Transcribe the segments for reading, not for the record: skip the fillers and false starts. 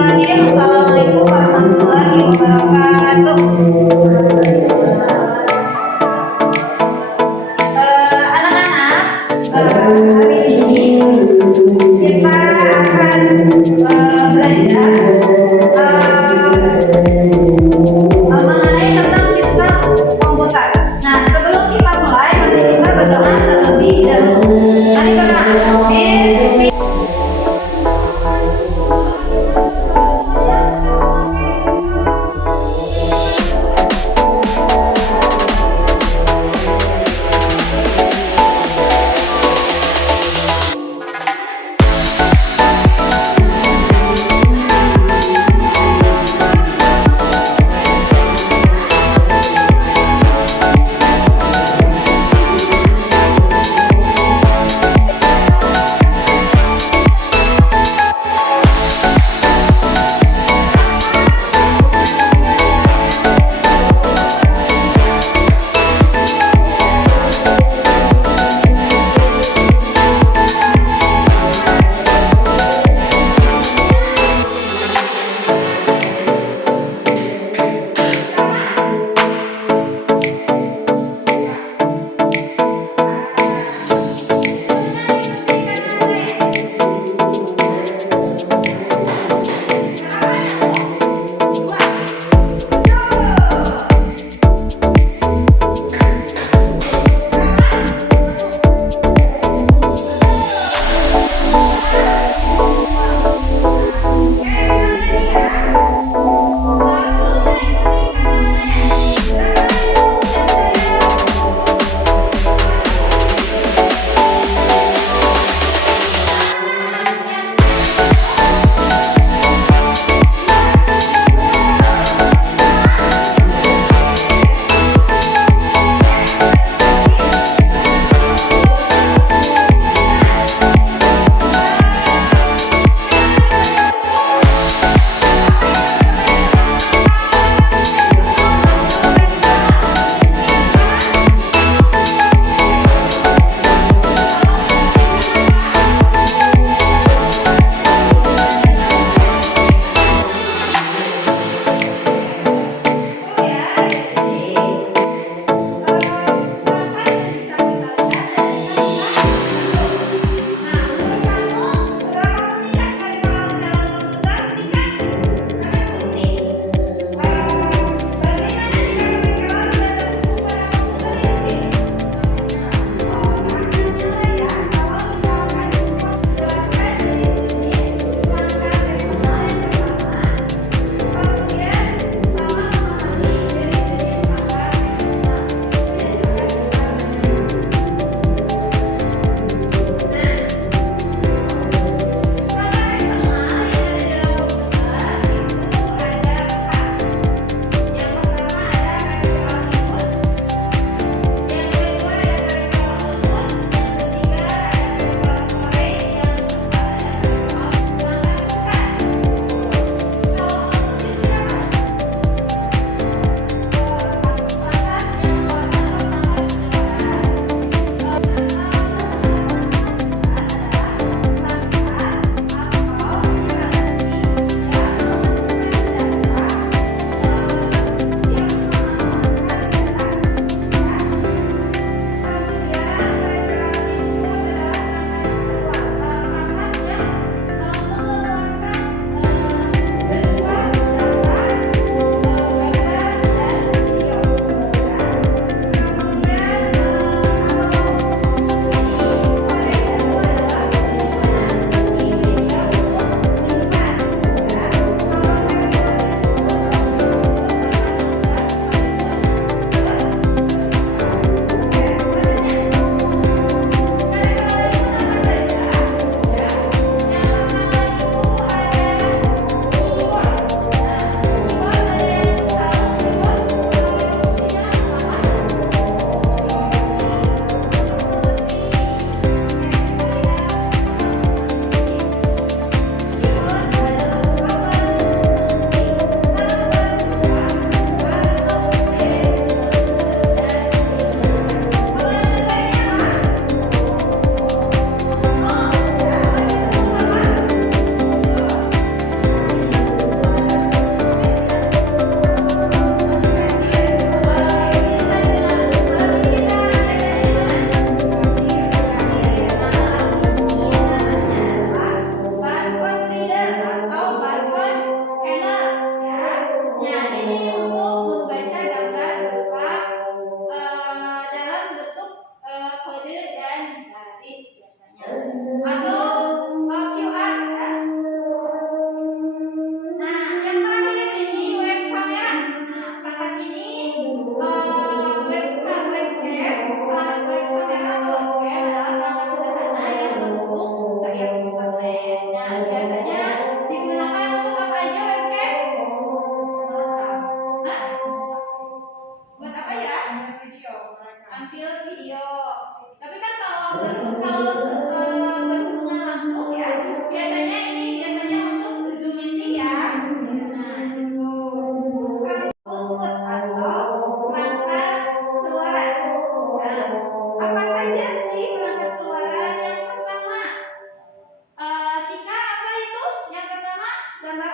Bismillahirrahmanirrahim. Assalamualaikum warahmatullahi wabarakatuh. Anak-anak, hari ini kita akan belajar mengenai tentang sistem komputer. Nah, sebelum kita mulai, mari kita berdoa terlebih dahulu. Mari berdoa.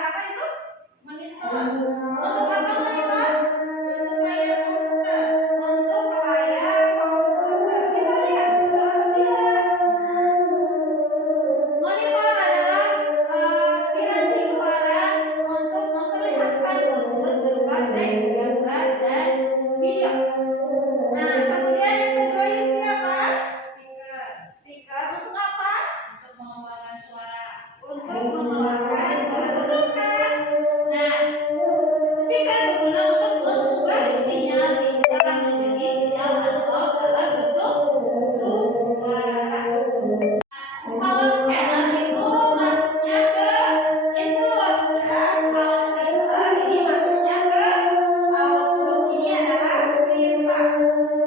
apa itu? Monitor. Untuk apa monitor? Untuk layar komputer. Untuk layar komputer. Kita lihat betul atau tidak. Monitor adalah piranti keluaran untuk memperlihatkan output berupa teks, gambar, dan video. Nah, kemudian yang kedua isinya apa? Speaker. Speaker untuk apa? Untuk mengeluarkan suara. Untuk mengeluarkan suara bentukan. Nah, speaker berguna untuk mengubah sinyal digital menjadi sinyal analog dalam bentuk suara. Kalau scanner itu masuknya ke input, ya. Kalau printer ini masuknya ke output. Ini adalah printer.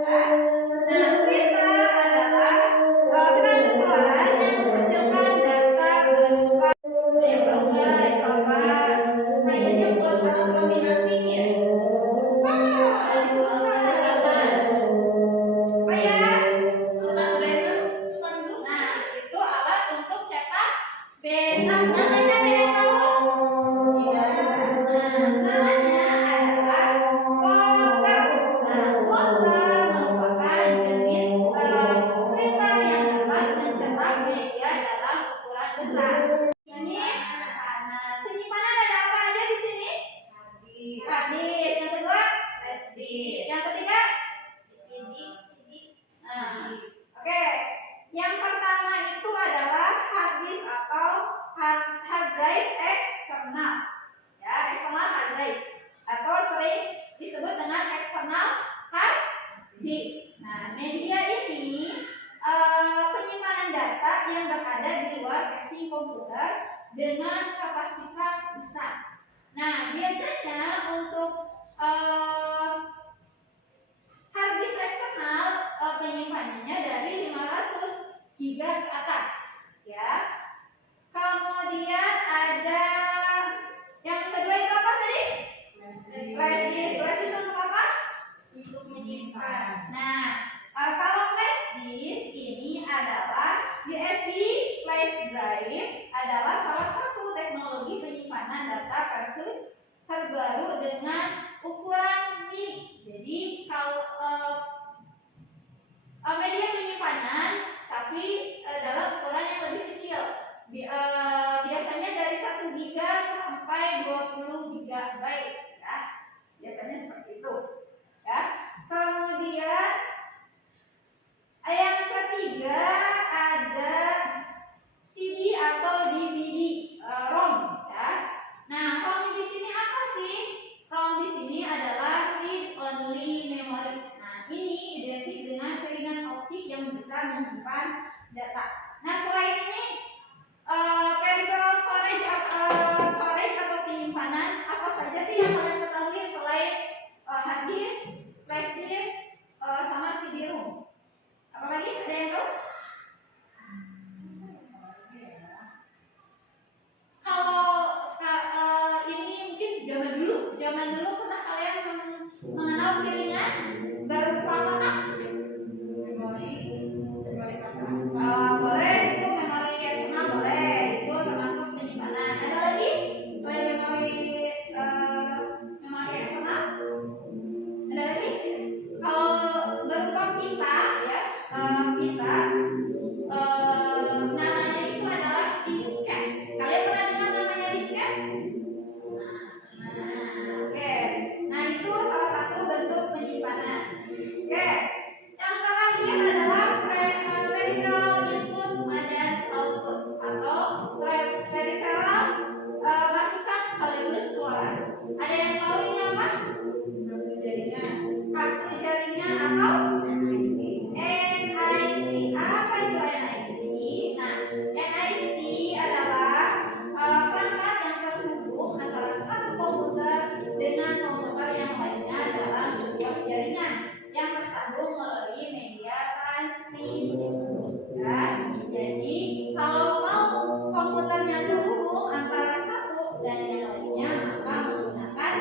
Ya. Nah, printer adalah piranti keluaran yang menghasilkan data berupa yang tahu nggak itu apa? Kayaknya buat alat laminating ya. Itu apa gambar? Apa ya? Cetak blender, spanduk. Nah, itu alat untuk cetak benang. Namanya ada yang tahu? Tidak. Nah, caranya adalah plotter. Nah, plotter merupakan jenis printer yang dapat mencetak media dalam ukuran besar. Penyimpanan ada apa aja di sini? Hard disk. Yang kedua, Flash disk. yang ketiga. DVD, CD. Nah, oke. Yang pertama itu adalah hard disk atau hard drive eksternal. Ya, eksternal hard drive atau sering disebut dengan eksternal hard disk. Nah, media ini penyimpanan data yang berada di luar casing komputer dengan kapasitas besar. Nah, biasanya untuk hard disk eksternal penyimpanannya dari 500 GB ke atas, ya. Kemudian ada yang kedua itu apa tadi? Flash disk. Flash disk untuk apa? Untuk menyimpan. Nah, kalau flash disk ini adalah USB flash drive adalah salah satu teknologi penyimpanan data versi terbaru dengan ukuran mini. Jadi kalau media penyimpanan tapi dalam ukuran yang lebih kecil. Biasanya dari 1 GB sampai 20 GB, ya. Biasanya seperti itu, ya. Kemudian yang ketiga ada CD atau DVD, ROM, ya. Nah, ROM di sini apa sih? ROM di sini adalah read only memory. Nah, ini identik dengan jaringan optik yang bisa menyimpan data. Nah, selain ini peripheral storage atau penyimpanan apa saja sih yang kalian ketahui selain hard disk, flash disk, sama CD-ROM? Apalagi ada yang tahu? Kalau ini mungkin zaman dulu pernah kalian mengenal piringan berupa kotak? Memori kotak. Boleh, itu memori eksternal boleh, itu termasuk penyimpanan. Ada lagi selain memori eksternal? Ada lagi? Kalau berupa pita, ya, pita, namanya itu adalah disket. Kalian pernah dengar namanya disket? Oke. Nah, itu salah satu bentuk penyimpanan. Oke. Yang terakhir adalah peripheral input dan output atau peripheral masukan sekaligus keluaran. Ada yang tahu ini apa? Kartu jaringan. Kartu jaringan atau NIC. NIC. Apa itu NIC? Nah, NIC adalah perangkat yang terhubung antara satu komputer dengan komputer yang lainnya dalam sebuah jaringan yang tersambung melalui media transmisi. Ya, jadi kalau mau komputernya terhubung antara satu dan yang lainnya, maka menggunakan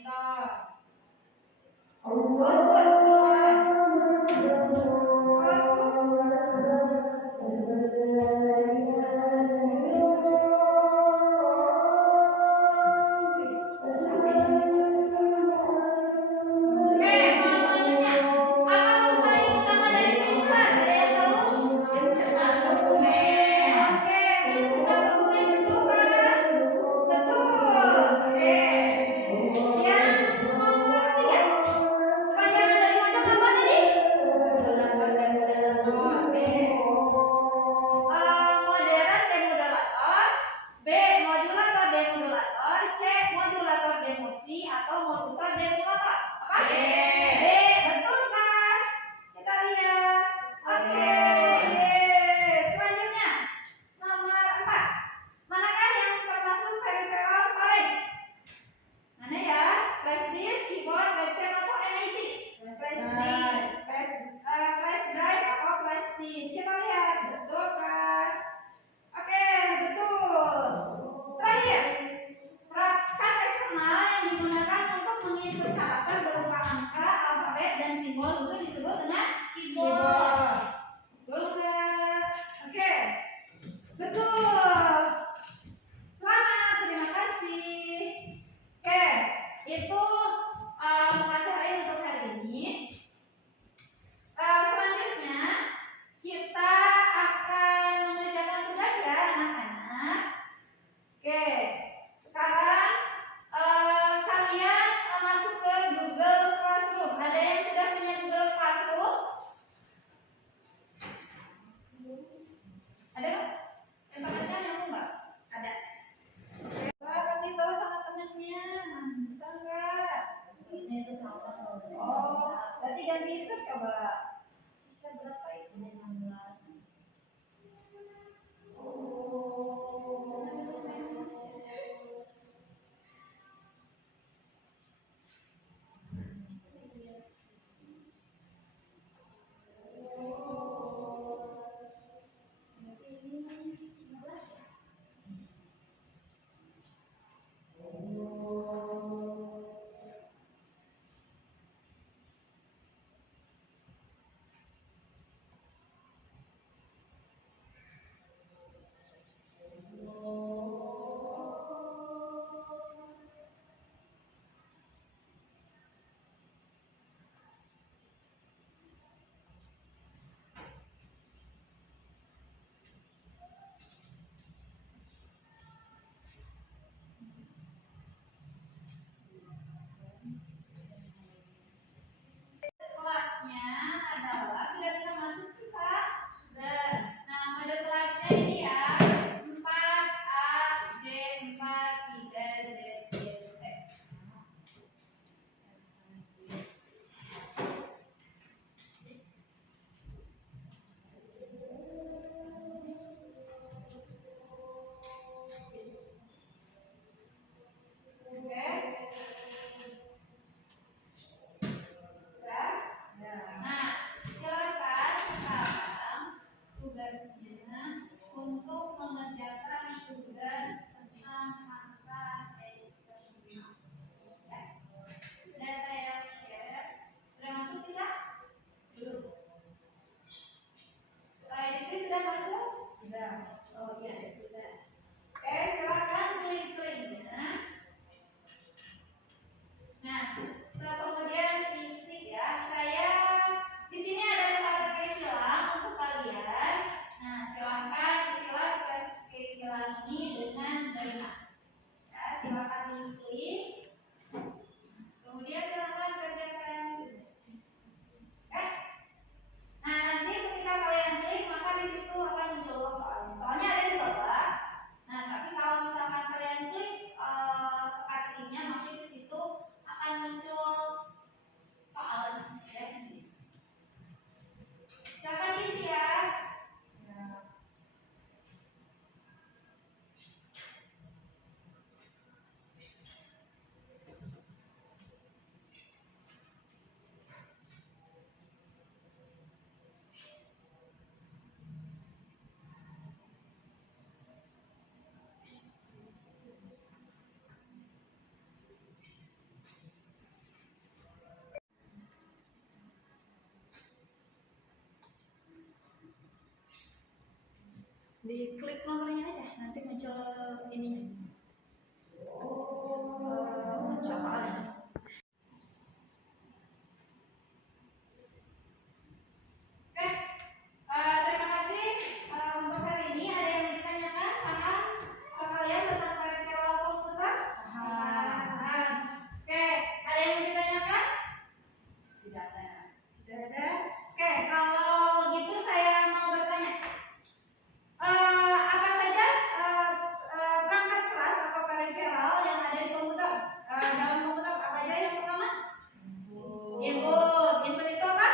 monitor. Good, keluar. Oke, soal selanjutnya. Apa fungsi utama dari printer? Ada yang tahu? Mencetak dokumen. Oke, mencetak dokumen mencoba. Betul. Oke. Yang nomor 3. Kepanjangan dari model apa tadi? Modulator dan modulator. B. Modern demodulator, B. Modulator demodulator, C. Modulator demosi atau modulator demodulator. Apa? B. B. Betul kan? Kita lihat. Oke. Selanjutnya nomor 4. Manakah yang termasuk peripheral storage? Mana ya? Flash disk, keyboard, webcam atau NIC? Flash disk. Flash drive atau flash disk. Kita lihat betul kan? Oke, betul. Terakhir, perangkat eksternal yang digunakan untuk menginput karakter berupa angka, alfabet, dan simbol khusus disebut dengan Keyboard. betul nggak? Oke, betul. Selamat, terima kasih. Oke, itu materi untuk hari ini. Selanjutnya kita akan mengerjakan tugas ya anak-anak. Oke, sekarang kalian masuk ke Google Classroom. Ada yang sudah punya Google Classroom? Ada nggak? Internetnya nyambung nggak? Ada. Coba kasih tahu sama temennya. Bisa nggak? Ini itu sama. Oh, berarti ganti search coba. Bisa berapa itu? 16. Diklik nomornya aja, nanti muncul ininya. Muncul soalnya. Oke, terima kasih untuk hari ini. Ada yang mau ditanyakan? Paham kalian tentang curriculum komputer? Paham. Oke, ada yang mau ditanyakan? Tidak ada. Sudah ada. Oke, kalau gitu saya mau bertanya. Apa saja perangkat kelas atau peripheral yang ada di komputer? Dalam komputer apa aja yang pertama? Input. Input itu apa?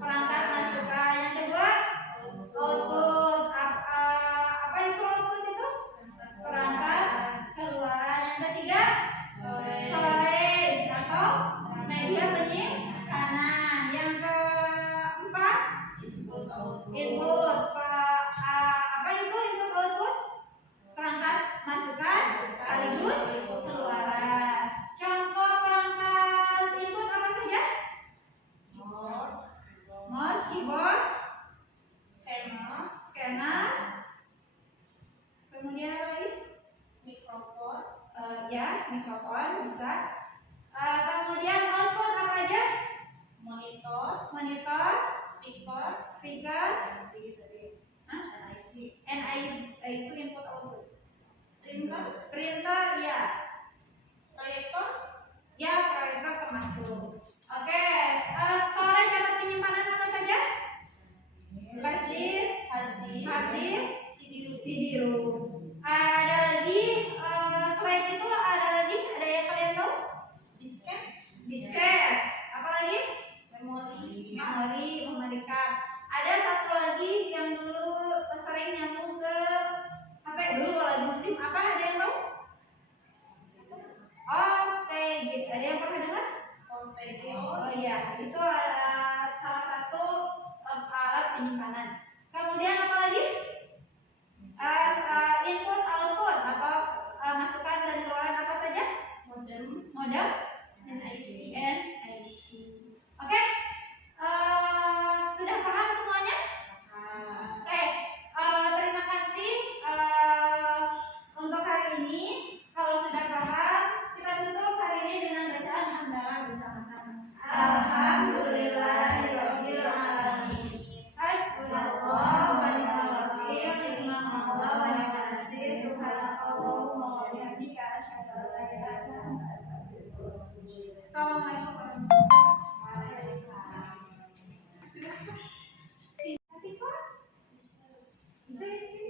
Perangkat masukan. Yang kedua, output. Apa itu output itu? Perangkat keluaran. Yang ketiga, storage atau media penyimpanan. Yang keempat, input. Apa itu input output? Perangkat masukan sekaligus keluaran. Contoh perangkat input apa saja? Mouse, keyboard, scanner. Kemudian apa lagi? Ya, mikrofon bisa. Kemudian output apa aja? Monitor, speaker, NIC itu input output. Printer, ya. Ya, proyektor termasuk. Oke, storage atau penyimpanan apa saja? Flash disk, hard disk, CD-ROM. Ada lagi selain itu ada yang kalian tahu? Disket. Apa lagi? Memori, memory card. Ada satu lagi yang dulu sering nyambung ke HP dulu kalau lagi musim apa? Ada yang tahu? OTG. Ada yang pernah dengar? Oh iya, itu salah satu alat penyimpanan. Kemudian apa lagi? Input output atau masukan dan keluaran apa saja? Modem, NIC. Oke, sudah paham semuanya? Oke, terima kasih untuk hari ini. Kalau sudah paham, kita tutup hari ini dengan bacaan hamdalah bersama-sama. Alhamdulillahirabbil alamin. Hasbunallahu wa ni'mal wakil, ni'mal maula wa ni'mal nasir. Subhanakallahumma wa bihamdika asyhadu an la ilaha illa anta astaghfiruka wa atubu ilaik. Assalamualaikum warahmatullahi wabarakatuh. Sudah? Bisa Pak? Bisa isi?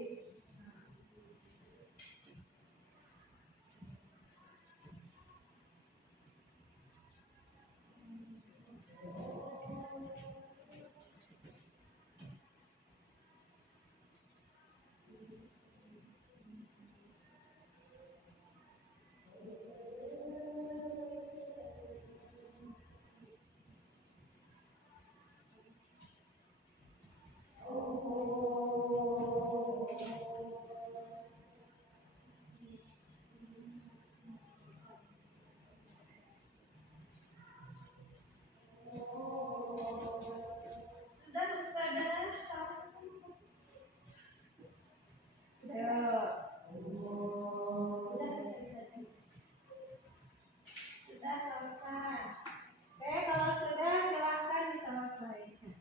Oke, kalau sudah silahkan diselesaikan.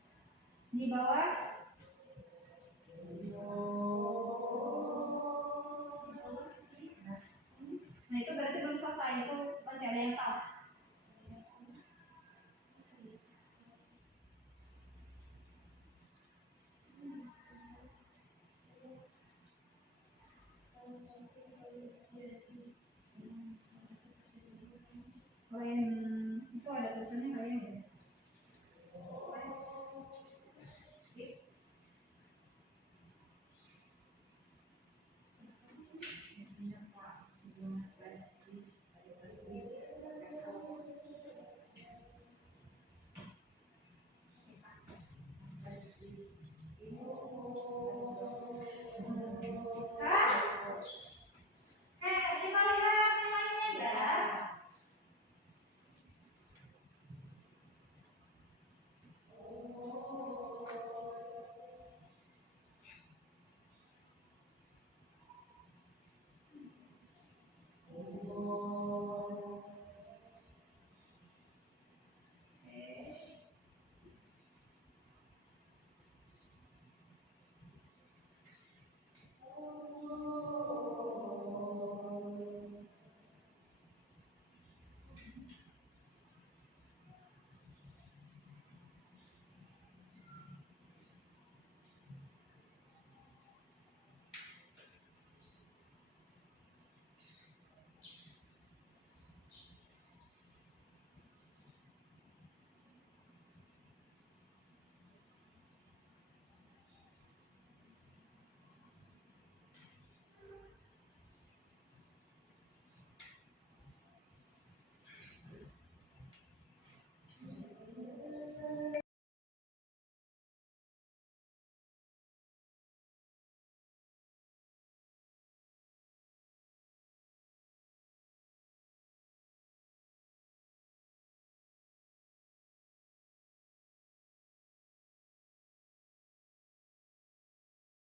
Di bawah. Nah, itu berarti belum selesai, itu masih ada yang salah. Selain itu ada tulisannya lain.